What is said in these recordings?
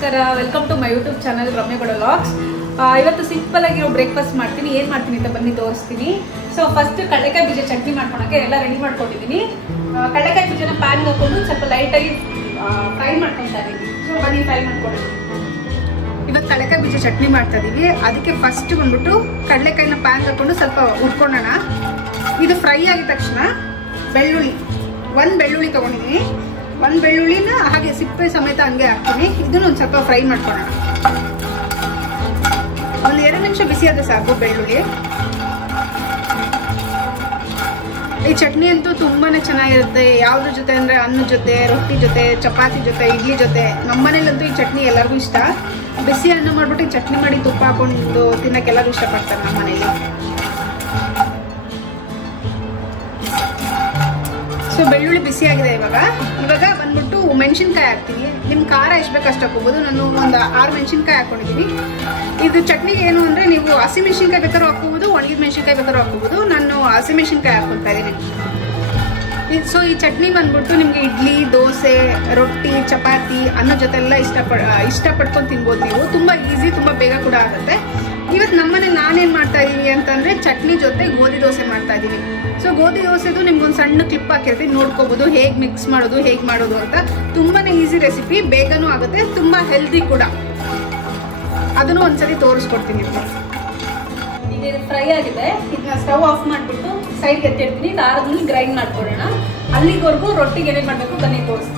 ನಮಸ್ಕಾರ, welcome to my YouTube channel Ramya Gowda vlogs. ಇವತ್ತು simple ಆಗಿರೋ ಬ್ರೇಕ್ಫಾಸ್ಟ್ ಮಾಡ್ತೀನಿ. ಏನು ಮಾಡ್ತೀನಿ ಅಂತ ಬನ್ನಿ ತೋರಿಸ್ತೀನಿ. ಸೊ ಫಸ್ಟ್ ಕಡಲೆಕಾಯಿ ಬೀಜ ಚಟ್ನಿ ಮಾಡ್ಕೊಳಕ್ಕೆ ಎಲ್ಲ ರೆಡಿ ಮಾಡ್ಕೊಂಡಿದ್ದೀನಿ. ಕಡಲೆಕಾಯಿ ಬೀಜನ ಪ್ಯಾನ್ ಹಾಕೊಂಡು ಸ್ವಲ್ಪ ಲೈಟಾಗಿ ಫ್ರೈ ಮಾಡ್ಕೊತಾ ಇದ್ದೀನಿ. ಸೊ ಬನ್ನಿ ಫ್ರೈ ಮಾಡ್ಕೊಳ್ಳಿ. ಇವತ್ತು ಕಡಲೆಕಾಯಿ ಬೀಜ ಚಟ್ನಿ ಮಾಡ್ತಾ ಇದೀವಿ. ಅದಕ್ಕೆ ಫಸ್ಟ್ ಬಂದ್ಬಿಟ್ಟು ಕಡಲೆಕಾಯಿನ ಪ್ಯಾನ್ ಹಾಕೊಂಡು ಸ್ವಲ್ಪ ಹುರ್ಕೊಳ್ಳೋಣ. ಇದು ಫ್ರೈ ಆಗಿದ ತಕ್ಷಣ ಬೆಳ್ಳುಳ್ಳಿ, ಒಂದು ಬೆಳ್ಳುಳ್ಳಿ ತಗೊಂಡಿದ್ದೀನಿ. ಒಂದು ಬೆಳ್ಳುಳ್ಳಿನ ಹಾಗೆ ಸಿಪ್ಪೆ ಸಮೇತ ಹಂಗೆ ಹಾಕ್ತೀನಿ. ಇದನ್ನ ಒಂದು ಸ್ವಲ್ಪ ಫ್ರೈ ಮಾಡ್ಕೊಳ್ಳೋಣ. ಒಂದು 2 ನಿಮಿಷ ಬಿಸಿ ಆದ್ರೆ ಸಾಕು ಬೆಳ್ಳುಳ್ಳಿ. ಈ ಚಟ್ನಿ ಅಂತೂ ತುಂಬಾನೇ ಚೆನ್ನಾಗಿರುತ್ತೆ. ಯಾವ್ದ್ರ ಜೊತೆ ಅಂದ್ರೆ ಅನ್ನದ ಜೊತೆ, ರೊಟ್ಟಿ ಜೊತೆ, ಚಪಾತಿ ಜೊತೆ, ಇಡ್ಲಿ ಜೊತೆ. ನಮ್ಮನೇಲಂತೂ ಈ ಚಟ್ನಿ ಎಲ್ಲರಿಗೂ ಇಷ್ಟ. ಬಿಸಿ ಅನ್ನ ಮಾಡ್ಬಿಟ್ಟು ಈ ಚಟ್ನಿ ಮಾಡಿ ತುಪ್ಪ ಹಾಕೊಂಡು ತಿನ್ನಕ್ಕೆ ಎಲ್ಲರೂ ಇಷ್ಟಪಡ್ತಾರೆ ನಮ್ಮ ಮನೇಲಿ. ಸೊ ಬೆಳ್ಳುಳ್ಳಿ ಬಿಸಿ ಆಗಿದೆ. ಇವಾಗ ಬಂದ್ಬಿಟ್ಟು ಮೆಣಸಿನ್ಕಾಯಿ ಹಾಕ್ತೀನಿ. ನಿಮ್ ಖಾರ ಎಷ್ಟು ಬೇಕು ಅಷ್ಟು ಹಾಕೋಬಹುದು. ನಾನು ಒಂದು 6 ಮೆಣಸಿನ್ಕಾಯಿ ಹಾಕೊಂಡಿದ್ದೀನಿ. ಇದು ಚಟ್ನಿಗೆ ಏನು ಅಂದ್ರೆ ನೀವು ಹಸಿ ಮೆಣಸಿನ್ಕಾಯಿ ಬೇಕಾದ್ರೂ ಹಾಕೋಬಹುದು, ಒಣಗಿದ ಮೆಣಸಿನ್ಕಾಯಿ ಬೇಕಾದ್ರೂ ಹಾಕೋಬಹುದು. ನಾನು ಹಸಿ ಮೆಣಸಿನ್ಕಾಯಿ ಹಾಕೊತಾ ಇದ್ದೀನಿ. ಸೊ ಈ ಚಟ್ನಿ ಬಂದ್ಬಿಟ್ಟು ನಿಮ್ಗೆ ಇಡ್ಲಿ, ದೋಸೆ, ರೊಟ್ಟಿ, ಚಪಾತಿ ಅನ್ನೋ ಜೊತೆ ಎಲ್ಲ ಇಷ್ಟಪಡ್ಕೊಂಡು ತಿನ್ಬೋದು ನೀವು. ತುಂಬಾ ಈಸಿ, ತುಂಬಾ ಬೇಗ ಕೂಡ ಆಗುತ್ತೆ. ಇವತ್ತು ನಮ್ಮನೆ ನಾನೇನ್ ಮಾಡ್ತಾ ಇದೀನಿ ಅಂತಂದ್ರೆ ಚಟ್ನಿ ಜೊತೆ ಗೋಧಿ ದೋಸೆ ಮಾಡ್ತಾ ಇದೀನಿ. ಸೊ ಗೋಧಿ ದೋಸೆದು ನಿಮ್ಗೊಂದು ಸಣ್ಣ ಕ್ಲಿಪ್ ಹಾಕಿರ್ತೀನಿ, ನೋಡ್ಕೋಬಹುದು ಹೇಗ್ ಮಿಕ್ಸ್ ಮಾಡೋದು, ಹೇಗ್ ಮಾಡೋದು ಅಂತ. ತುಂಬಾನೇ ಈಸಿ ರೆಸಿಪಿ, ಬೇಗನೂ ಆಗುತ್ತೆ, ತುಂಬಾ ಹೆಲ್ದಿ ಕೂಡ. ಅದನ್ನು ಒಂದ್ಸರಿ ತೋರಿಸ್ಕೊಡ್ತೀನಿ. ಈಗ ಇದು ಫ್ರೈ ಆಗಿದೆ. ಇದನ್ನ ಸ್ಟವ್ ಆಫ್ ಮಾಡ್ಬಿಟ್ಟು ಸೈಡ್ ಎತ್ತಿಡ್ತೀನಿ. ಇದಾದ್ಮೇಲೆ ಗ್ರೈಂಡ್ ಮಾಡ್ಕೊಳ್ಳೋಣ. ಅಲ್ಲಿವರೆಗೂ ರೊಟ್ಟಿಗೆ ಏನೇನ್ ಮಾಡ್ಬೇಕು ಬನ್ನಿ ತೋರಿಸ್ತೀನಿ.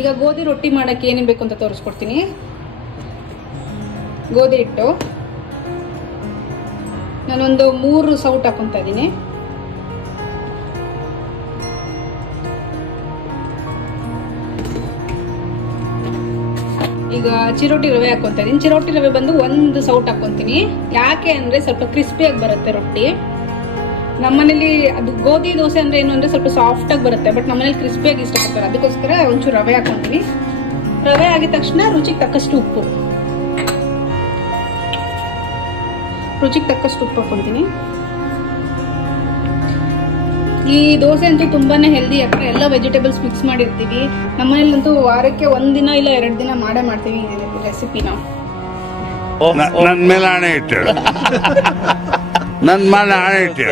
ಈಗ ಗೋಧಿ ರೊಟ್ಟಿ ಮಾಡಕ್ಕೆ ಏನೇನು ಬೇಕು ಅಂತ ತೋರಿಸ್ಕೊಡ್ತೀನಿ. ಗೋಧಿ ಹಿಟ್ಟು ನಾನೊಂದು 3 ಸೌಟ್ ಹಾಕೊಂತ ಇದ್ದೀನಿ. ಈಗ ಚಿರೋಟಿ ರವೆ ಹಾಕೊಂತ ಇದ್ದೀನಿ. ಚಿರೋಟಿ ರವೆ ಬಂದು 1 ಸೌಟ್ ಹಾಕೊಂತೀನಿ. ಯಾಕೆ ಅಂದ್ರೆ ಸ್ವಲ್ಪ ಕ್ರಿಸ್ಪಿಯಾಗಿ ಬರುತ್ತೆ ರೊಟ್ಟಿ. ನಮ್ಮನೇಲಿ ಅದು ಗೋಧಿ ದೋಸೆ ಅಂದ್ರೆ ಏನು ಅಂದ್ರೆ ಸ್ವಲ್ಪ ಸಾಫ್ಟ್ ಆಗಿ ಬರುತ್ತೆ. ಬಟ್ ನಮ್ಮನೇಲಿ ಕ್ರಿಸ್ಪಿಯಾಗಿ ಇಷ್ಟಪಡ್ತಾರೆ. ಅದಕ್ಕೋಸ್ಕರ ಒಂಚೂರು ರವೆ ಹಾಕೊಂತೀನಿ. ರವೆ ಆಗಿದ ತಕ್ಷಣ ರುಚಿಗೆ ತಕ್ಕಷ್ಟು ಉಪ್ಪು ಹಾಕೊಂತೀನಿ. ಈ ದೋಸೆ ಅಂತೂ ತುಂಬಾನೇ ಹೆಲ್ದಿ. ಯಾಕಂದ್ರೆ ಎಲ್ಲ ವೆಜಿಟೇಬಲ್ಸ್ ಮಿಕ್ಸ್ ಮಾಡಿರ್ತೀವಿ. ನಮ್ಮನೇಲಂತೂ ವಾರಕ್ಕೆ 1 ದಿನ ಇಲ್ಲ 2 ದಿನ ಮಾಡ್ತೀವಿ ಈ ರೆಸಿಪಿನ. ನನ್ ಮೇಲೆ ಆಣೆ ಇಟ್ಟು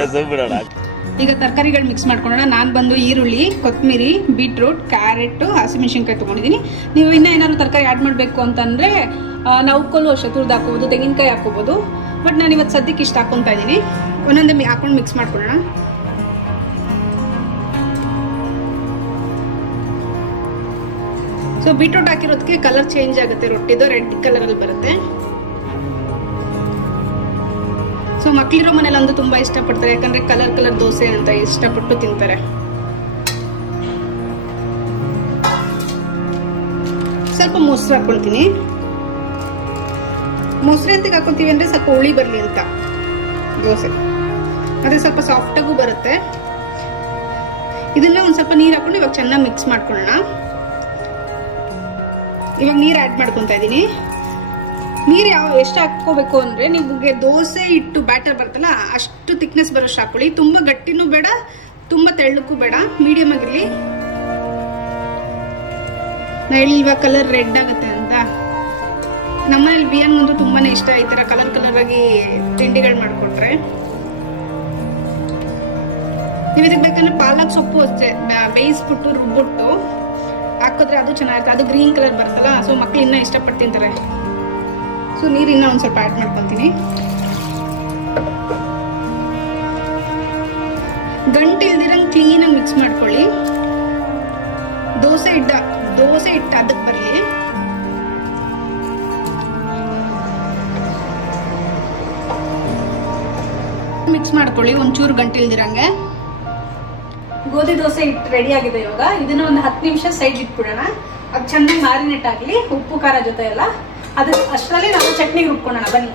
ಈಗ ತರಕಾರಿಗಳು ಮಿಕ್ಸ್ ಮಾಡ್ಕೊಳ್ಳೋಣ. ನಾನು ಬಂದು ಈರುಳ್ಳಿ, ಕೊತ್ತಂಬರಿ, ಬೀಟ್ರೂಟ್, ಕ್ಯಾರೆಟ್, ಹಸಿಮೆಣಸಿನ್ಕಾಯಿ ತಗೊಂಡಿದ್ದೀನಿ. ನೀವು ಇನ್ನೂ ಏನಾದ್ರು ತರಕಾರಿ ಆಡ್ ಮಾಡಬೇಕು ಅಂತಂದ್ರೆ ನೌಕೋಲು ಅಷ್ಟೇ ತುರ್ದು ಹಾಕೋಬಹುದು, ತೆಂಗಿನಕಾಯಿ ಹಾಕೋಬಹುದು. ಬಟ್ ನಾನು ಇವತ್ತು ಸದ್ಯಕ್ಕೆ ಇಷ್ಟ ಹಾಕೊಂತ ಇದ್ದೀನಿ. ಒಂದೊಂದೇ ಹಾಕೊಂಡು ಮಿಕ್ಸ್ ಮಾಡ್ಕೊಳ್ಳೋಣ. ಸೊ ಬೀಟ್ರೂಟ್ ಹಾಕಿರೋದಕ್ಕೆ ಕಲರ್ ಚೇಂಜ್ ಆಗುತ್ತೆ. ರೊಟ್ಟಿದು ರೆಡ್ ಕಲರ್ ಅಲ್ಲಿ ಬರುತ್ತೆ. ಸೊ ಮಕ್ಳಿರೋ ಮನೇಲಿ ಒಂದು ತುಂಬಾ ಇಷ್ಟಪಡ್ತಾರೆ. ಯಾಕಂದ್ರೆ ಕಲರ್ ದೋಸೆ ಅಂತ ಇಷ್ಟಪಟ್ಟು ತಿಂತಾರೆ. ಸ್ವಲ್ಪ ಮೊಸರು ಹಾಕೊಳ್ತೀನಿ. ಮೊಸರು ಎಂತಕ್ಕೆ ಹಾಕೊಳ್ತೀವಿ ಅಂದ್ರೆ ಸ್ವಲ್ಪ ಹುಳಿ ಬರ್ಲಿ ಅಂತ ದೋಸೆ. ಅದೇ ಸ್ವಲ್ಪ ಸಾಫ್ಟ್ ಆಗು ಬರುತ್ತೆ. ಇದನ್ನ ಒಂದ್ ಸ್ವಲ್ಪ ನೀರ್ ಹಾಕೊಂಡು ಇವಾಗ ಚೆನ್ನಾಗಿ ಮಿಕ್ಸ್ ಮಾಡ್ಕೊಳ್ಳೋಣ. ಇವಾಗ ನೀರ್ ಆಡ್ ಮಾಡ್ಕೊಂತ ಇದೀನಿ. ನೀರು ಎಷ್ಟು ಹಾಕೋಬೇಕು ಅಂದ್ರೆ ನಿಮ್ಗೆ ದೋಸೆ ಇಟ್ಟು ಬ್ಯಾಟರ್ ಬರ್ತಲ್ಲ ಅಷ್ಟು ಥಿಕ್ನೆಸ್ ಬರೋಷ್ಟು ಹಾಕೊಳ್ಳಿ. ತುಂಬಾ ಗಟ್ಟಿನೂ ಬೇಡ, ತುಂಬಾ ತೆಳ್ಳಕ್ಕೂ ಬೇಡ, ಮೀಡಿಯಂ ಆಗಿರ್ಲಿ. ಹೇಳಿಲ್ವಾ ಕಲರ್ ರೆಡ್ ಆಗುತ್ತೆ ಅಂತ. ನಮ್ಮನೇಲಿ ಬಿಯನ್ಗಂತೂ ತುಂಬಾನೇ ಇಷ್ಟ ಈ ತರ ಕಲರ್ ಆಗಿ ತಿಂಡಿಗಳು ಮಾಡ್ಕೊಟ್ರೆ. ನೀವು ಇದಕ್ಕೆ ಬೇಕಂದ್ರೆ ಪಾಲಕ್ ಸೊಪ್ಪು ಅಷ್ಟೇ ಬೇಯಿಸ್ಬಿಟ್ಟು ರುಬ್ಬಿಟ್ಟು ಹಾಕಿದ್ರೆ ಅದು ಚೆನ್ನಾಗಿರುತ್ತೆ. ಅದು ಗ್ರೀನ್ ಕಲರ್ ಬರ್ತಲ್ಲ. ಸೊ ಮಕ್ಳು ಇನ್ನ ಇಷ್ಟಪಟ್ಟು ತಿಂತಾರೆ. ಸೊ ನೀರಿನ ಒಂದ್ ಸ್ವಲ್ಪ ಆಡ್ ಮಾಡ್ಕೊಂತೀನಿ. ಗಂಟು ಇಲ್ದಿರಂಗ್ ಕ್ಲೀನ್ ಆಗಿ ಮಿಕ್ಸ್ ಮಾಡ್ಕೊಳ್ಳಿ. ದೋಸೆ ಹಿಟ್ಟು ಅದಕ್ಕೆ ಬರಲಿ. ಮಿಕ್ಸ್ ಮಾಡ್ಕೊಳ್ಳಿ ಒಂಚೂರು ಗಂಟು ಇಲ್ದಿರಂಗೆ. ಗೋಧಿ ದೋಸೆ ಹಿಟ್ಟು ರೆಡಿ ಆಗಿದೆ. ಇವಾಗ ಇದನ್ನ ಒಂದು 10 ನಿಮಿಷ ಸೈಡ್ ಇಟ್ಬಿಡೋಣ. ಅದು ಚೆನ್ನಾಗಿ ಮ್ಯಾರಿನೇಟ್ ಆಗಲಿ ಉಪ್ಪು ಖಾರ ಜೊತೆ ಎಲ್ಲ. ಅದು ಅಷ್ಟರಲ್ಲಿ ನಾವು ಚಟ್ನಿಗೆ ರುಬ್ಕೊಳ್ಳೋಣ ಬನ್ನಿ.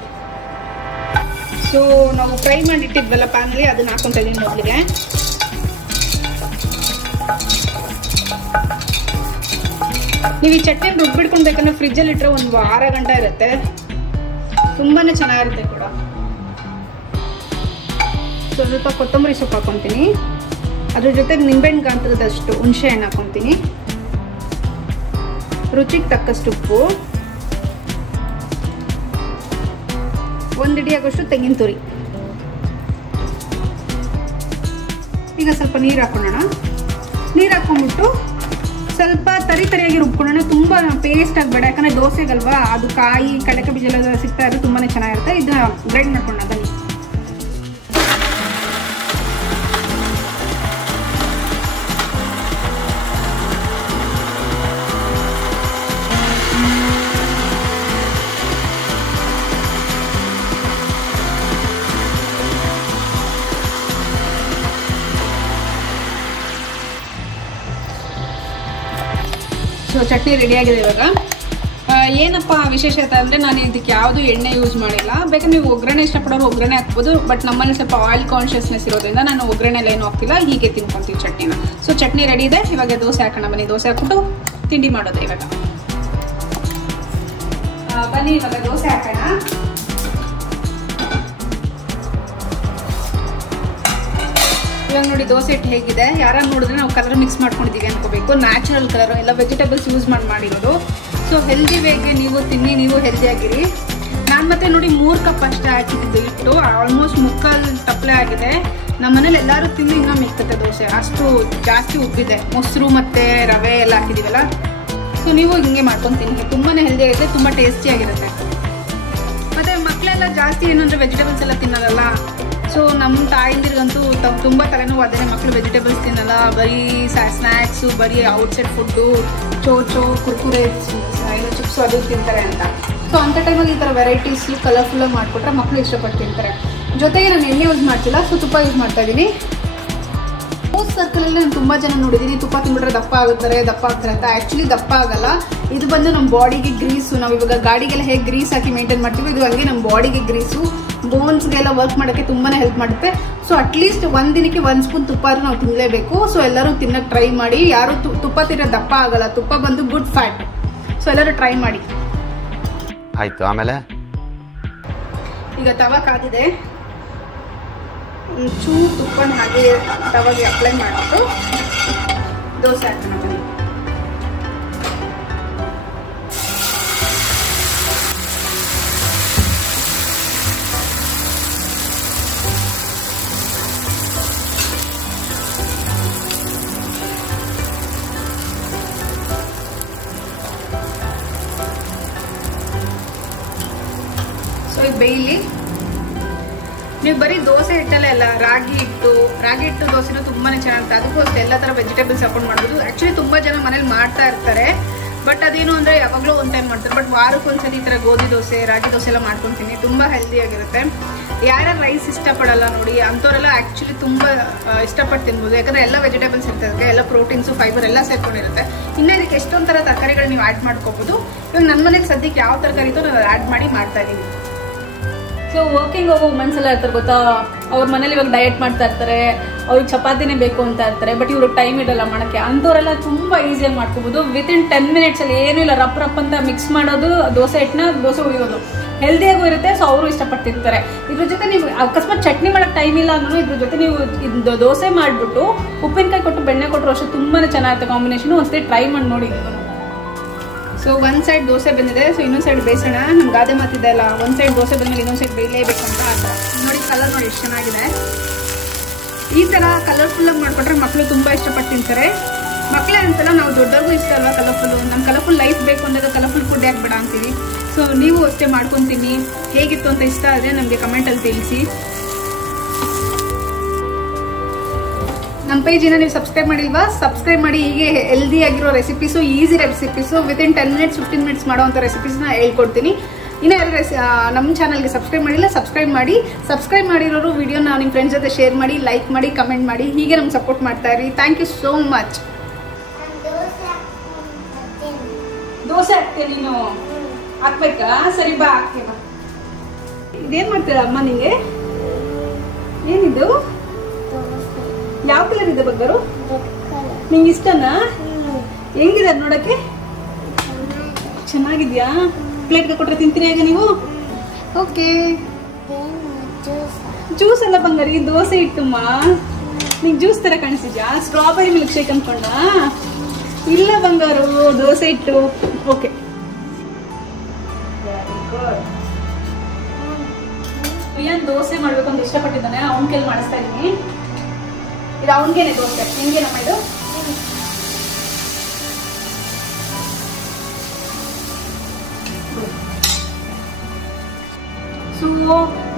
ಸೊ ನಾವು ಫ್ರೈ ಮಾಡಿ ಇಟ್ಟಿದ್ವಲ್ಲ ಪ್ಯಾನಲ್ಲಿ ಅದನ್ನ ಹಾಕೊಂತ ಇದೀನಿ ಮೊದಲಿಗೆ. ನೀವು ಈ ಚಟ್ನಿ ರುಬ್ಬಿಡ್ಕೊಂಡು ಬೇಕಂದ್ರೆ ಫ್ರಿಜ್ಜಲ್ಲಿ ಇಟ್ಟರೆ ಒಂದು ವಾರ ಗಂಟೆ ಇರುತ್ತೆ, ತುಂಬಾನೇ ಚೆನ್ನಾಗಿರುತ್ತೆ ಕೂಡ. ಸ್ವಲ್ಪ ಕೊತ್ತಂಬರಿ ಸೊಪ್ಪು ಹಾಕೊತೀನಿ, ಅದ್ರ ಜೊತೆಗೆ ನಿಂಬೆಹಣ್ಣು ಗಾತ್ರದಷ್ಟು ಹುಣಸೆ ಹಣ್ಣು ಹಾಕೊತೀನಿ, ರುಚಿಗೆ ತಕ್ಕಷ್ಟು ಉಪ್ಪು, 1 ಹಿಡಿ ಆಗೋಷ್ಟು ತೆಂಗಿನ ತುರಿ. ಈಗ ಸ್ವಲ್ಪ ನೀರು ಹಾಕೊಳ್ಳೋಣ. ನೀರು ಹಾಕೊಂಡ್ಬಿಟ್ಟು ಸ್ವಲ್ಪ ತರಿಯಾಗಿ ರುಬ್ಕೊಳ್ಳೋಣ. ತುಂಬ ಪೇಸ್ಟ್ ಆಗಬೇಡ, ಯಾಕಂದರೆ ದೋಸೆಗಲ್ವಾ ಅದು ಕಾಯಿ ಕಡಲೆ ಬೀಜ ಎಲ್ಲ ಸಿಗ್ತಾ ಇರೋದು ತುಂಬಾ ಚೆನ್ನಾಗಿರುತ್ತೆ. ಇದನ್ನ ಗ್ರೈಂಡ್ ಮಾಡ್ಕೊಳ್ಳೋಣ ಬನ್ನಿ. ಸೊ ಚಟ್ನಿ ರೆಡಿಯಾಗಿದೆ. ಇವಾಗ ಏನಪ್ಪ ವಿಶೇಷತೆ ಅಂದರೆ ನಾನು ಇದಕ್ಕೆ ಯಾವುದು ಎಣ್ಣೆ ಯೂಸ್ ಮಾಡಿಲ್ಲ. ಬೇಕಾದ್ರೆ ನೀವು ಒಗ್ಗರಣೆ ಇಷ್ಟಪಡೋರು ಒಗ್ಗರಣೆ ಹಾಕ್ಬೋದು, ಬಟ್ ನಮ್ಮಲ್ಲಿ ಸ್ವಲ್ಪ ಆಯಿಲ್ ಕಾನ್ಷಿಯಸ್ನೆಸ್ ಇರೋದ್ರಿಂದ ನಾನು ಒಗ್ಗರಣೆ ಎಲ್ಲ ಏನು ಹಾಕ್ತಿಲ್ಲ, ಹೀಗೆ ತಿನ್ಕೊತೀವಿ ಚಟ್ನಿನ. ಸೊ ಚಟ್ನಿ ರೆಡಿ ಇದೆ. ಇವಾಗ ದೋಸೆ ಹಾಕೋಣ ಬನ್ನಿ. ದೋಸೆ ಹಾಕ್ಬಿಟ್ಟು ತಿಂಡಿ ಮಾಡೋದು ಇವಾಗ. ಬನ್ನಿ ಇವಾಗ ದೋಸೆ ಹಾಕೋಣ. ಇವಾಗ ನೋಡಿ ದೋಸೆ ಹಿಟ್ಟು ಹೇಗಿದೆ. ಯಾರನ್ನು ನೋಡಿದ್ರೆ ನಾವು ಕಲರ್ ಮಿಕ್ಸ್ ಮಾಡ್ಕೊಂಡಿದ್ದೀವಿ ಅನ್ಕೋಬೇಕು. ನ್ಯಾಚುರಲ್ ಕಲರ್ ಎಲ್ಲ ವೆಜಿಟೇಬಲ್ಸ್ ಯೂಸ್ ಮಾಡಿರೋದು. ಸೊ ಹೆಲ್ದಿ ವೇಗೆ ನೀವು ತಿನ್ನಿ, ನೀವು ಹೆಲ್ದಿ ಆಗಿರಿ. ನಾನು ಮತ್ತೆ ನೋಡಿ 3 ಕಪ್ ಅಷ್ಟೇ ಹಾಕಿದ್ದು ಹಿಟ್ಟು, ಆಲ್ಮೋಸ್ಟ್ ಮುಕ್ಕಾಲು ತಪ್ಪಲೆ ಆಗಿದೆ. ನಮ್ಮ ಮನೇಲಿ ಎಲ್ಲರೂ ತಿಂದು ಇನ್ನೂ ಮಿಕ್ಕತ್ತೆ ದೋಸೆ, ಅಷ್ಟು ಜಾಸ್ತಿ ಉಬ್ಬಿದೆ. ಮೊಸರು ಮತ್ತು ರವೆ ಎಲ್ಲ ಹಾಕಿದ್ದೀವಲ್ಲ. ಸೊ ನೀವು ಹಿಂಗೆ ಮಾಡ್ಕೊಂಡು ತಿನ್ನಿ, ತುಂಬಾ ಹೆಲ್ದಿ ಆಗಿದೆ, ತುಂಬ ಟೇಸ್ಟಿಯಾಗಿರುತ್ತೆ. ಮತ್ತು ಮಕ್ಕಳೆಲ್ಲ ಜಾಸ್ತಿ ಏನಂದರೆ ವೆಜಿಟೇಬಲ್ಸ್ ಎಲ್ಲ ತಿನ್ನೋಲ್ಲ. ಸೊ ನಮ್ಮ ತಾಯಿಂದಿರಿಗಂತೂ ತುಂಬ ತಲೆನೋವು ಅದೇ, ಮಕ್ಕಳು ವೆಜಿಟೇಬಲ್ಸ್ ತಿನ್ನಲ್ಲ, ಬರೀ ಸ್ನ್ಯಾಕ್ಸು, ಬರೀ ಔಟ್ಸೈಡ್ ಫುಡ್ಡು, ಚೋಚೋ ಕುರ್ಕುರೆ ಚಿಪ್ಸು ಅದು ತಿಂತಾರೆ ಅಂತ. ಸೊ ಅಂಥ ಟೈಮಲ್ಲಿ ಈ ಥರ ವೆರೈಟೀಸು ಕಲರ್ಫುಲ್ಲಾಗಿ ಮಾಡಿಕೊಟ್ರೆ ಮಕ್ಕಳು ಇಷ್ಟಪಟ್ಟು ತಿಂತಾರೆ. ಜೊತೆಗೆ ನಾನು ಎಣ್ಣೆ ಯೂಸ್ ಮಾಡ್ತಿಲ್ಲ, ಸೊ ತುಪ್ಪ ಯೂಸ್ ಮಾಡ್ತಾಯಿದ್ದೀನಿ. ಮೋಸ್ಟ್ ಸರ್ಕಲಲ್ಲಿ ನಾನು ತುಂಬ ಜನ ನೋಡಿದ್ದೀನಿ, ತುಪ್ಪ ತಿಂಬಿಟ್ರೆ ದಪ್ಪ ಆಗ್ತಾರೆ ಅಂತ. ಆ್ಯಕ್ಚುಲಿ ದಪ್ಪ ಆಗಲ್ಲ. ಇದು ಬಂದು ನಮ್ಮ ಬಾಡಿಗೆ ಗ್ರೀಸು. ನಾವು ಇವಾಗ ಗಾಡಿಗೆಲ್ಲ ಹೇಗೆ ಗ್ರೀಸ್ ಹಾಕಿ ಮೇಂಟೈನ್ ಮಾಡ್ತೀವಿ, ಇದು ಹಂಗೆ ನಮ್ಮ ಬಾಡಿಗೆ ಗ್ರೀಸು. ಬೋನ್ಸ್ಗೆಲ್ಲ ವರ್ಕ್ ಮಾಡೋಕ್ಕೆ ತುಂಬಾ ಹೆಲ್ಪ್ ಮಾಡುತ್ತೆ. ಸೊ ಅಟ್ಲೀಸ್ಟ್ 1 ದಿನಕ್ಕೆ 1 ಸ್ಪೂನ್ ತುಪ್ಪ ಆದರೂ ನಾವು ತಿನ್ನಲೇಬೇಕು. ಸೊ ಎಲ್ಲರೂ ತಿನ್ನೋಕ್ಕೆ ಟ್ರೈ ಮಾಡಿ. ಯಾರು ತುಪ್ಪ ತಿನ್ನೋ ದಪ್ಪ ಆಗಲ್ಲ. ತುಪ್ಪ ಬಂದು ಗುಡ್ ಫ್ಯಾಟ್. ಸೊ ಎಲ್ಲರೂ ಟ್ರೈ ಮಾಡಿ. ಆಯಿತು. ಆಮೇಲೆ ಈಗ ತವ ಕಾದಿದೆ, ಚೂರು ತುಪ್ಪನ ಹಾಗೆ ತವಾಗೆ ಅಪ್ಲೈ ಮಾಡಿಬಿಟ್ಟು ದೋಸೆ ಹಾಕೋಣ ಬನ್ನಿ. ಸೊ ಇದು ಬೇಯಲಿ. ನೀವು ಬರೀ ದೋಸೆ ಹಿಟ್ಟಲ್ಲೇ ಅಲ್ಲ, ರಾಗಿ ಹಿಟ್ಟು ದೋಸೆನೂ ತುಂಬಾ ಚೆನ್ನಾಗಿರುತ್ತೆ. ಅದಕ್ಕೋಸ್ಕರ ಎಲ್ಲ ಥರ ವೆಜಿಟೇಬಲ್ಸ್ ಹಾಕೊಂಡು ಮಾಡ್ಬೋದು. ಆ್ಯಕ್ಚುಲಿ ತುಂಬ ಜನ ಮನೇಲಿ ಮಾಡ್ತಾ ಇರ್ತಾರೆ, ಬಟ್ ಅದೇನು ಅಂದರೆ ಯಾವಾಗಲೂ ಒಂದು ಟೈಮ್ ಮಾಡ್ತಾರೆ. ಬಟ್ ವಾರಕ್ಕೊಂದ್ಸರಿ ಈ ಥರ ಗೋಧಿ ದೋಸೆ, ರಾಗಿ ದೋಸೆ ಎಲ್ಲ ಮಾಡ್ಕೊತೀನಿ, ತುಂಬ ಹೆಲ್ದಿಯಾಗಿರುತ್ತೆ. ಯಾರ್ಯಾರು ರೈಸ್ ಇಷ್ಟಪಡಲ್ಲ ನೋಡಿ, ಅಂಥವರೆಲ್ಲ ಆ್ಯಕ್ಚುಲಿ ತುಂಬ ಇಷ್ಟಪಟ್ಟು ತಿನ್ಬೋದು. ಯಾಕಂದರೆ ಎಲ್ಲ ವೆಜಿಟೇಬಲ್ಸ್ ಇರ್ತದೆ, ಎಲ್ಲ ಪ್ರೋಟೀನ್ಸು, ಫೈಬರ್ ಎಲ್ಲ ಸೇರ್ಕೊಂಡಿರುತ್ತೆ. ಇನ್ನೂ ಇದಕ್ಕೆ ಎಷ್ಟೊಂದು ಥರ ತರಕಾರಿಗಳು ನೀವು ಆ್ಯಡ್ ಮಾಡ್ಕೋಬೋದು. ಇವಾಗ ನನ್ನ ಮನೆಗೆ ಸದ್ಯಕ್ಕೆ ಯಾವ ತರಕಾರಿ ಇತ್ತು ನಾನು ಆ್ಯಡ್ ಮಾಡಿ ಮಾಡ್ತಾ ಇದ್ದೀನಿ. ಸೊ ವರ್ಕಿಂಗ್ ಹೋಗೋ ವುಮೆನ್ಸ್ ಎಲ್ಲ ಇರ್ತಾರೆ ಗೊತ್ತಾ, ಅವ್ರ ಮನೇಲಿ ಇವಾಗ ಡಯಟ್ ಮಾಡ್ತಾ ಇರ್ತಾರೆ, ಅವ್ರಿಗೆ ಚಪಾತಿನೇ ಬೇಕು ಅಂತ ಇರ್ತಾರೆ, ಬಟ್ ಇವ್ರಿಗೆ ಟೈಮ್ ಇಡಲ್ಲ ಮಾಡೋಕ್ಕೆ. ಅಂಥವರೆಲ್ಲ ತುಂಬ ಈಸಿಯಾಗಿ ಮಾಡ್ಕೋಬೋದು. ವಿತಿನ್ 10 ಮಿನಿಟ್ಸಲ್ಲಿ ಏನೂ ಇಲ್ಲ, ರಪ್ ಅಂತ ಮಿಕ್ಸ್ ಮಾಡೋದು, ದೋಸೆ ಹಿಟ್ಟನ್ನ ದೋಸೆ ಉಳಿಯೋದು, ಹೆಲ್ದಿಯಾಗೂ ಇರುತ್ತೆ. ಸೊ ಅವರು ಇಷ್ಟಪಡ್ತಿರ್ತಾರೆ. ಇದ್ರ ಜೊತೆ ನೀವು ಅಕಸ್ಮಾತ್ ಚಟ್ನಿ ಮಾಡೋಕ್ಕೆ ಟೈಮ್ ಇಲ್ಲ ಅಂದ್ರೂ ಇದ್ರ ಜೊತೆ ನೀವು ದೋಸೆ ಮಾಡಿಬಿಟ್ಟು ಉಪ್ಪಿನಕಾಯಿ ಕೊಟ್ಟು ಬೆಣ್ಣೆ ಕೊಟ್ಟರು ಅಷ್ಟೇ ತುಂಬಾ ಚೆನ್ನಾಗಿರುತ್ತೆ ಕಾಂಬಿನೇಷನು. ಒಂದ್ಸತಿ ಟ್ರೈ ಮಾಡಿ ನೋಡಿ. ಸೊ ಒಂದು ಸೈಡ್ ದೋಸೆ ಬಂದಿದೆ, ಸೊ ಇನ್ನೊಂದು ಸೈಡ್ ಬೇಯಿಸೋಣ. ನಮ್ಗೆ ಗಾದೆ ಮಾತಿದೆ ಅಲ್ಲ, ಒಂದು ಸೈಡ್ ದೋಸೆ ಬಂದಮೇಲೆ ಇನ್ನೊಂದು ಸೈಡ್ ಬೇಯಲೇಬೇಕು ಅಂತ. ನೋಡಿ ಕಲರ್ ನೋಡಿ ಎಷ್ಟು ಚೆನ್ನಾಗಿದೆ. ಈ ಥರ ಕಲರ್ಫುಲ್ಲಾಗಿ ಮಾಡಿಕೊಟ್ರೆ ಮಕ್ಕಳು ತುಂಬ ಇಷ್ಟಪಟ್ಟು ತಿಂತಾರೆ. ಮಕ್ಕಳೇ ಅಂತಲ್ಲ, ನಾವು ದೊಡ್ಡವ್ರಿಗೂ ಇಷ್ಟ ಅಲ್ವಾ ಕಲರ್ಫುಲ್ಲು. ನಮ್ಮ ಕಲರ್ಫುಲ್ ಲೈಫ್ ಬೇಕು ಅಂದಾಗ ಕಲರ್ಫುಲ್ ಫುಡ್ ಹಾಕ್ಬೇಡ ಅಂತೀವಿ. ಸೊ ನೀವು ಅಷ್ಟೇ ಮಾಡ್ಕೊತೀನಿ. ಹೇಗಿತ್ತು ಅಂತ ಇಷ್ಟ ಆದರೆ ನಮಗೆ ಕಮೆಂಟಲ್ಲಿ ತಿಳಿಸಿ. ನಮ್ಮ ಪೇಜಿನ ನೀವು ಸಬ್ಸ್ಕ್ರೈಬ್ ಮಾಡಿಲ್ವಾ, ಸಬ್ಸ್ಕ್ರೈಬ್ ಮಾಡಿ. ಹೀಗೆ ಹೆಲ್ದಿ ಆಗಿರೋ recipes, easy recipes, within 10 minutes 15 minutes ಮಾಡೋವಂಥ ರೆಸಿಪೀಸ್ನ ಹೇಳ್ಕೊಡ್ತೀನಿ. ಇನ್ನೂ ಯಾರು ನಮ್ಮ ಚಾನಲ್ಗೆ ಸಬ್ಸ್ಕ್ರೈಬ್ ಮಾಡಿಲ್ಲ, ಸಬ್ಸ್ಕ್ರೈಬ್ ಮಾಡಿ. ಸಬ್ಸ್ಕ್ರೈಬ್ ಮಾಡಿರೋರು ವಿಡಿಯೋನ ನಿಮ್ಮ ಫ್ರೆಂಡ್ಸ್ ಜೊತೆ ಶೇರ್ ಮಾಡಿ, ಲೈಕ್ ಮಾಡಿ, ಕಮೆಂಟ್ ಮಾಡಿ. ಹೀಗೆ ನಮ್ಗೆ ಸಪೋರ್ಟ್ ಮಾಡ್ತಾ ಇರಿ. Thank you so much. Dosa ಹಾಕ್ತೀಯ ನೀನು? ಹಾಕ್ಬೇಕಾ? ಸರಿ ಬಾ ಹಾಕ್ತೀಯ. ಇದೇನು ಮಾಡ್ತೀರ ಅಮ್ಮ ನಿಂಗೆ? ಏನಿದು? ಯಾವ ಕಲರ್ ಇದೆ ಬಗ್ಗರು? ನಿಂಗೆ ಇಷ್ಟನಾ? ಹೆಂಗಿದೆ ಅದು ನೋಡಕ್ಕೆ? ಚೆನ್ನಾಗಿದ್ಯಾ? ಪ್ಲೇಟ್ಗೆ ಕೊಟ್ರೆ ತಿಂತೀರಾ ಈಗ ನೀವು? ಓಕೆ. ಜ್ಯೂಸ್ ಎಲ್ಲ ಬಂಗಾರಿ, ದೋಸೆ ಇಟ್ಟಮ್ಮ. ನಿಂಗೆ ಜ್ಯೂಸ್ ತರ ಕಾಣಿಸಿದ್ಯಾ? ಸ್ಟ್ರಾಬೆರಿ ಮಿಲ್ಕ್ ಶೇಕ್ ಅನ್ಕೊಂಡ? ಇಲ್ಲ ಬಂಗಾರು, ದೋಸೆ ಇಟ್ಟು. ಓಕೆ, ವಿಯಾನ್ ದೋಸೆ ಮಾಡ್ಬೇಕು ಅಂತ ಇಷ್ಟಪಟ್ಟಿದ್ದಾನೆ. ಅವನ ಕೈಲಿ ಮಾಡಿಸ್ತಾ ಇದೀನಿ. ಇದು ಅವನಿಗೇನೆ ದೋಸೆ. ನಿಂಗೇನಮ್ಮ ಇದು? ಸೊ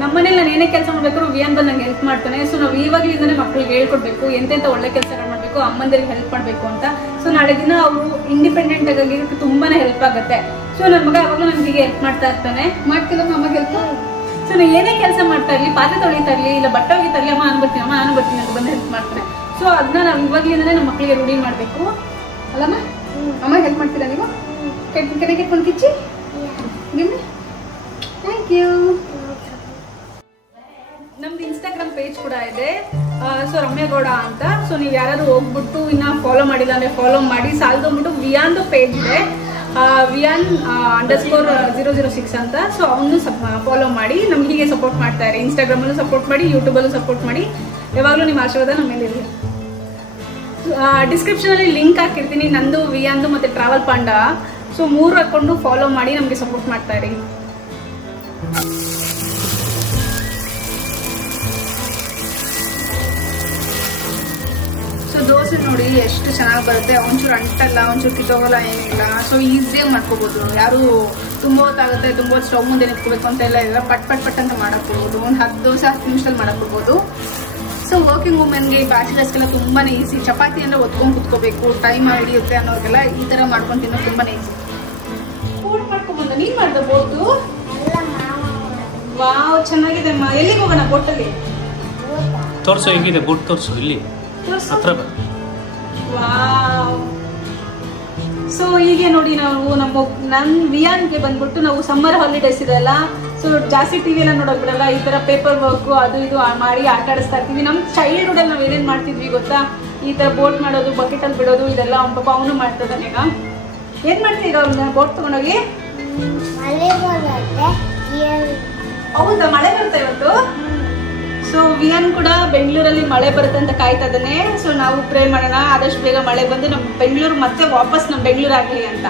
ನಮ್ಮನೇಲಿ ನಾನು ಏನೇ ಕೆಲಸ ಮಾಡ್ಬೇಕಾದ್ರೂ ವಿಯಾನ್ ಬಂದು ನಂಗೆ ಹೆಲ್ಪ್ ಮಾಡ್ತಾನೆ. ಸೊ ನಾವು ಇವಾಗಲಿಂದನೇ ಮಕ್ಕಳಿಗೆ ಹೇಳ್ಕೊಡ್ಬೇಕು ಎಂತೆಂತ ಒಳ್ಳೆ ಕೆಲಸಗಳು ಮಾಡಬೇಕು, ಅಮ್ಮಂದಿರಿಗೆ ಹೆಲ್ಪ್ ಮಾಡಬೇಕು ಅಂತ. ಸೊ ನಾಳೆ ದಿನ ಅವರು ಇಂಡಿಪೆಂಡೆಂಟ್ ಆಗಿ ತುಂಬಾನೇ ಹೆಲ್ಪ್ ಆಗುತ್ತೆ. ಸೊ ನನ್ನ ಮಗ ಯಾವಾಗಲೂ ನನ್ಗೆ ಹೀಗೆ ಹೆಲ್ಪ್ ಮಾಡ್ತಾ ಇರ್ತಾನೆ. ಮಾಡ್ತಿಲ್ಲ ಅಮ್ಮಗೆ ಹೆಲ್ಪ್. ಸೊ ನಾನು ಏನೇ ಕೆಲಸ ಮಾಡ್ತಾ ಇರಲಿ, ಪಾತ್ರೆ ತೊಳಿತಾ ಇರಲಿ, ಇಲ್ಲ ಬಟ್ಟೆ ಒಗಿತಾ ಇರಲಿ, ಅಮ್ಮ ನಾನು ಬರ್ತೀನಿ, ಅಮ್ಮ ನಾನು ಬರ್ತೀನಿ ಅಂತ ಬಂದು ಹೆಲ್ಪ್ ಮಾಡ್ತಾನೆ. ಸೊ ಅದನ್ನ ನಾವು ಇವಾಗಲಿಂದನೇ ನಮ್ಮ ಮಕ್ಕಳಿಗೆ ರೂಢಿ ಮಾಡಬೇಕು ಅಲ್ಲಮ್ಮ? ಅಮ್ಮ ಹೆಲ್ಪ್ ಮಾಡ್ತೀರಾ ನೀವು? ಕೆನೆ ಕೆಟ್ಕೊಂಡು ಕಿಚ್ಚಿ ಗಿಮ್ಮಿ. Thank you. ನಮ್ದು ಇನ್ಸ್ಟಾಗ್ರಾಮ್ ಪೇಜ್ ಕೂಡ ಇದೆ, ಸೊ ರಮ್ಯಗೌಡ ಅಂತ. ಸೊ ನೀವು ಯಾರಾದ್ರೂ ಹೋಗ್ಬಿಟ್ಟು ಇನ್ನ ಫಾಲೋ ಮಾಡಿಲ್ಲ ಅಂದ್ರೆ ಫಾಲೋ ಮಾಡಿ. ಸಾಲದೋಗ್ಬಿಟ್ಟು ವಿಯಾನ್ದು ಪೇಜ್ ಇದೆ, vian_006 ಅಂತ. ಸೊ ಅವನು ಫಾಲೋ ಮಾಡಿ. ನಮ್ಗೆ ಹೀಗೆ ಸಪೋರ್ಟ್ ಮಾಡ್ತಾ ಇರಿ. ಇನ್ಸ್ಟಾಗ್ರಾಮಲ್ಲೂ ಸಪೋರ್ಟ್ ಮಾಡಿ, ಯೂಟ್ಯೂಬಲ್ಲೂ ಸಪೋರ್ಟ್ ಮಾಡಿ. ಯಾವಾಗಲೂ ನಿಮ್ಮ ಆಶೀರ್ವಾದ ನಮ್ಮ ಮೇಲೆ ಇರಲಿ. ಡಿಸ್ಕ್ರಿಪ್ಷನ್ ಅಲ್ಲಿ ಲಿಂಕ್ ಹಾಕಿರ್ತೀನಿ, ನಂದು, ವಿಯಾನ್ದು ಮತ್ತೆ ಟ್ರಾವೆಲ್ ಪಾಂಡಾ. ಸೊ 3 ಹಾಕೊಂಡು ಫಾಲೋ ಮಾಡಿ ನಮ್ಗೆ ಸಪೋರ್ಟ್ ಮಾಡ್ತಾ ಇರಿ. ಸೊ ದೋಸೆ ನೋಡಿ ಎಷ್ಟು ಚೆನ್ನಾಗಿ ಬರುತ್ತೆ. ಒಂಚೂರು ಅಂಟಲ್ಲ, ಒಂಚೂರು ಕಿತ್ತೋಗಲ್ಲ, ಏನಿಲ್ಲ. ಸೊ ಈಸಿಯಾಗಿ ಮಾಡ್ಕೋಬಹುದು. ಯಾರು ತುಂಬ ಹೊತ್ತಾಗುತ್ತೆ, ತುಂಬ ಹೊತ್ತು ಸ್ಟವ್ ಮುಂದೆ ನಿಂತ್ಕೋಬೇಕು ಅಂತ ಎಲ್ಲ ಪಟ್ ಪಟ್ ಪಟ್ ಅಂತ ಮಾಡಕ್ಕೋಬಹುದು. ಒಂದು 10 ದೋಸೆ 10 ನಿಮಿಷದಲ್ಲಿ ಮಾಡಕ್ಕೋಬಹುದು. ಸೊ ವರ್ಕಿಂಗ್ ವುಮೆನ್ಗೆ, ಬ್ಯಾಚುಲರ್ಸ್ಗೆಲ್ಲ ತುಂಬಾನೇ ಈಸಿ. ಚಪಾತಿ ಅಂದ್ರೆ ಒತ್ಕೊಂಡು ಕುತ್ಕೋಬೇಕು, ಟೈಮ್ ಹಿಡಿಯುತ್ತೆ ಅನ್ನೋರ್ಗೆಲ್ಲ ಈ ತರ ಮಾಡ್ಕೊಂಡು ತಿನ್ನೋದು ತುಂಬಾನೇ ಈಸಿ. ಬೋಟ್ ಮಾಡ್ಕೊಂಡ್ಬಂದ ನೀನ್ ಮಾಡ್ದ ಬೋಟು? ವಾವ್, ಚೆನ್ನಾಗಿದೆ ಅಮ್ಮ. ಎಲ್ಲಿಗೆ ಹೋಗೋಣ ಬೋಟಲ್ಲಿ? ತೋರ್ಸು, ಹೇಗಿದೆ ಬೋಟ್ ತೋರ್ಸು. ಇಲ್ಲಿ ಹತ್ರ ಬಾ. ವಾವ್. ಸೊ ಹೀಗೆ ನೋಡಿ ನಾವು ನನ್ನ ವಿಯಾನ್ಗೆ ಬಂದ್ಬಿಟ್ಟು ನಾವು ಸಮ್ಮರ್ ಹಾಲಿಡೇಸ್ ಇದೆಲ್ಲ, ಸೊ ಜಾಸ್ತಿ ಟಿವಿ ಎಲ್ಲ ನೋಡೋಕ್ ಬಿಡಲ್ಲ. ಈ ತರ ಪೇಪರ್ ವರ್ಕ್ ಅದು ಇದು ಮಾಡಿ ಆಟ ಆಡಿಸ್ತಾ ಇರ್ತೀವಿ. ನಮ್ಮ ಚೈಲ್ಡ್ಹುಡ್ ಅಲ್ಲಿ ನಾವು ಏನೇನ್ ಮಾಡ್ತಿದ್ವಿ ಗೊತ್ತಾ? ಈ ತರ ಬೋಟ್ ಮಾಡೋದು, ಬಕೆಟ್ ಅಲ್ಲಿ ಬಿಡೋದು, ಇದೆಲ್ಲ ಅವ್ನ ಪಾಪ ಅವನು ಮಾಡ್ತಿದ್ದಾನೆ. ಈಗ ಏನ್ ಮಾಡ್ತೀರ ಅವ್ನ ಬೋಟ್ ತಗೊಂಡೋಗಿ? ಹೌದಾ, ಮಳೆ ಬರ್ತಾ ಇವತ್ತು? ಸೊ ವಿಯಾನ್ ಕೂಡ ಬೆಂಗಳೂರಲ್ಲಿ ಮಳೆ ಬರುತ್ತೆ ಅಂತ ಕಾಯ್ತಾ ಇದ್ದಾನೆ. ಸೊ ನಾವು ಪ್ರೇ ಮಾಡೋಣ ಆದಷ್ಟು ಬೇಗ ಮಳೆ ಬಂದು ನಮ್ಮ ಬೆಂಗಳೂರು ಮತ್ತೆ ವಾಪಸ್ ನಮ್ಮ ಬೆಂಗಳೂರು ಆಗಲಿ ಅಂತ.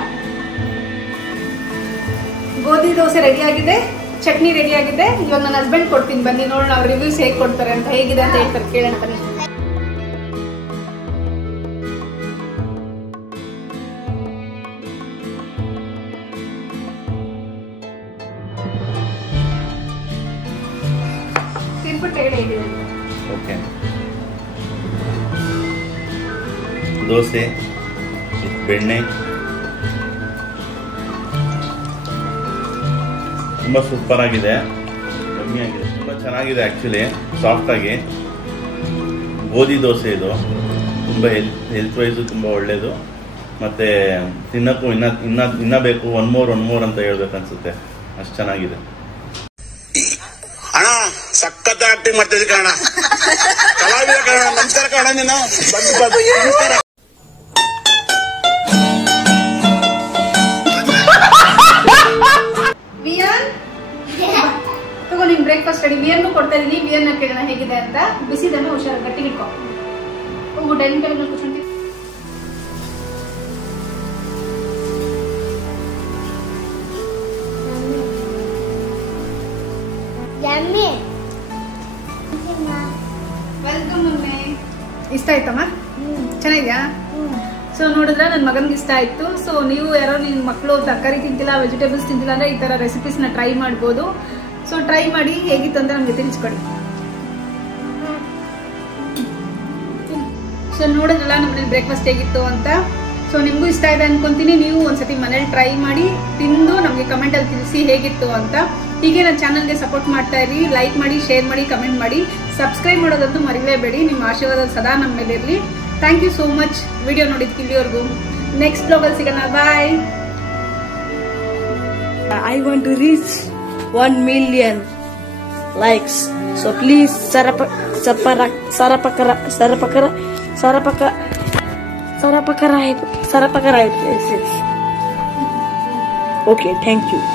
ಗೋಧಿ ದೋಸೆ ರೆಡಿ ಆಗಿದೆ, ಚಟ್ನಿ ರೆಡಿ ಆಗಿದೆ. ಇವಾಗ ನನ್ನ ಹಸ್ಬೆಂಡ್ ಕೊಡ್ತೀನಿ, ಬನ್ನಿ ನೋಡೋಣ ಅವ್ರ ರಿವ್ಯೂಸ್ ಹೇಗೆ ಕೊಡ್ತಾರೆ ಅಂತ, ಹೇಗಿದೆ ಅಂತ ಹೇಳ್ತಾರೆ ಕೇಳೋಣ ಬನ್ನಿ. ಓಕೆ, ದೋಸೆ ಬೆಣ್ಣೆ ತುಂಬ ಸೂಪರ್ ಆಗಿದೆ, ಕಮ್ಮಿ ಆಗಿದೆ, ತುಂಬ ಚೆನ್ನಾಗಿದೆ. ಆ್ಯಕ್ಚುಲಿ ಸಾಫ್ಟಾಗಿ ಗೋಧಿ ದೋಸೆ ಇದು ತುಂಬ ಹೆಲ್ತ್ ವೈಸು ತುಂಬ ಒಳ್ಳೆಯದು. ಮತ್ತು ತಿನ್ನೋಕ್ಕೂ ಇನ್ನೂ ಬೇಕು, ಒನ್ ಮೋರ್ ಅಂತ ಹೇಳ್ಬೇಕು ಅನ್ಸುತ್ತೆ, ಅಷ್ಟು ಚೆನ್ನಾಗಿದೆ. ಅಣ್ಣ ಸಖತ್ ಆಕ್ಟಿಂಗ್ ಮಾಡ್ತಿದ್ದೆ ಕಣ, ಕಲಾವಿದ ಕಣ. ನಮಸ್ಕಾರ ಕಣ, ನೀನು ನಮಸ್ಕಾರ. ವಿಯಾನ್ ತಗೋ, ನಿನ್ ಬ್ರೇಕ್ಫಾಸ್ಟ್ ರೆಡಿ. ವಿಯನ್ಗೂ ಕೊಡ್ತಾ ಇದೀನಿ. ವಿಯನ್ನ ಕೇಳೋಣ ಹೇಗಿದೆ ಅಂತ. ಬಿಸಿದನ್ನು ಹುಷಾರು, ಗಟ್ಟಿಗೆ ಇಟ್ಕೊ. ಹೋಗು ಡೈನಿಂಗ್ ಟೇಬಲ್ ಕೂತ್ಕೊಂಡಿ. Welcome mummy. ಇಷ್ಟ ಆಯ್ತಮ್ಮ? ಚೆನ್ನಾಗಿದ್ಯಾ? ಸೊ ನೋಡಿದ್ರೆ ನನ್ನ ಮಗನಿಗೆ ಇಷ್ಟ ಆಯ್ತು. ಸೊ ನೀವು ಯಾರೋ ನಿಮ್ಮ ಮಕ್ಕಳು ತರಕಾರಿ ತಿಂತಿಲ್ಲ, ವೆಜಿಟೇಬಲ್ಸ್ ತಿಂತಿಲ್ಲ ಅಂದ್ರೆ ಈ ತರ ರೆಸಿಪೀಸ್ನ ಟ್ರೈ ಮಾಡ್ಬೋದು. ಸೊ ಟ್ರೈ ಮಾಡಿ ಹೇಗಿತ್ತು ಅಂತ ನಮ್ಗೆ ತಿಳಿಸ್ಕೊಡಿ. ಸೊ ನೋಡಿದ್ರಲ್ಲ ನಮ್ಮನೇಲಿ ಬ್ರೇಕ್ಫಾಸ್ಟ್ ಹೇಗಿತ್ತು ಅಂತ. ಸೊ ನಿಮಗೂ ಇಷ್ಟ ಇದೆ ಅನ್ಕೊಂತೀನಿ. ನೀವು ಒಂದ್ಸತಿ ಮನೇಲಿ ಟ್ರೈ ಮಾಡಿ ತಿಂದು ನಮಗೆ ಕಮೆಂಟಲ್ಲಿ ತಿಳಿಸಿ ಹೇಗಿತ್ತು ಅಂತ. ಹೀಗೆ ನನ್ನ ಚಾನಲ್ಗೆ ಸಪೋರ್ಟ್ ಮಾಡ್ತಾ ಇರಿ. ಲೈಕ್ ಮಾಡಿ, ಶೇರ್ ಮಾಡಿ, ಕಮೆಂಟ್ ಮಾಡಿ, ಸಬ್ಸ್ಕ್ರೈಬ್ ಮಾಡೋದಂತೂ ಮರಿಲೇಬೇಡಿ. ನಿಮ್ಮ ಆಶೀರ್ವಾದ ಸದಾ ನಮ್ಮ ಮೇಲೆ ಇರಲಿ. Thank you so much video ನೋಡಿದ್ಕೆ ಇಲ್ಲಿವರೆಗೂ. ನೆಕ್ಸ್ಟ್ ಬ್ಲಾಗಲ್ಲಿ ಸಿಗೋಣ. ಬಾಯ್. I want to reach 1 million likes. So please Sarapakara. Yes. Okay, thank you.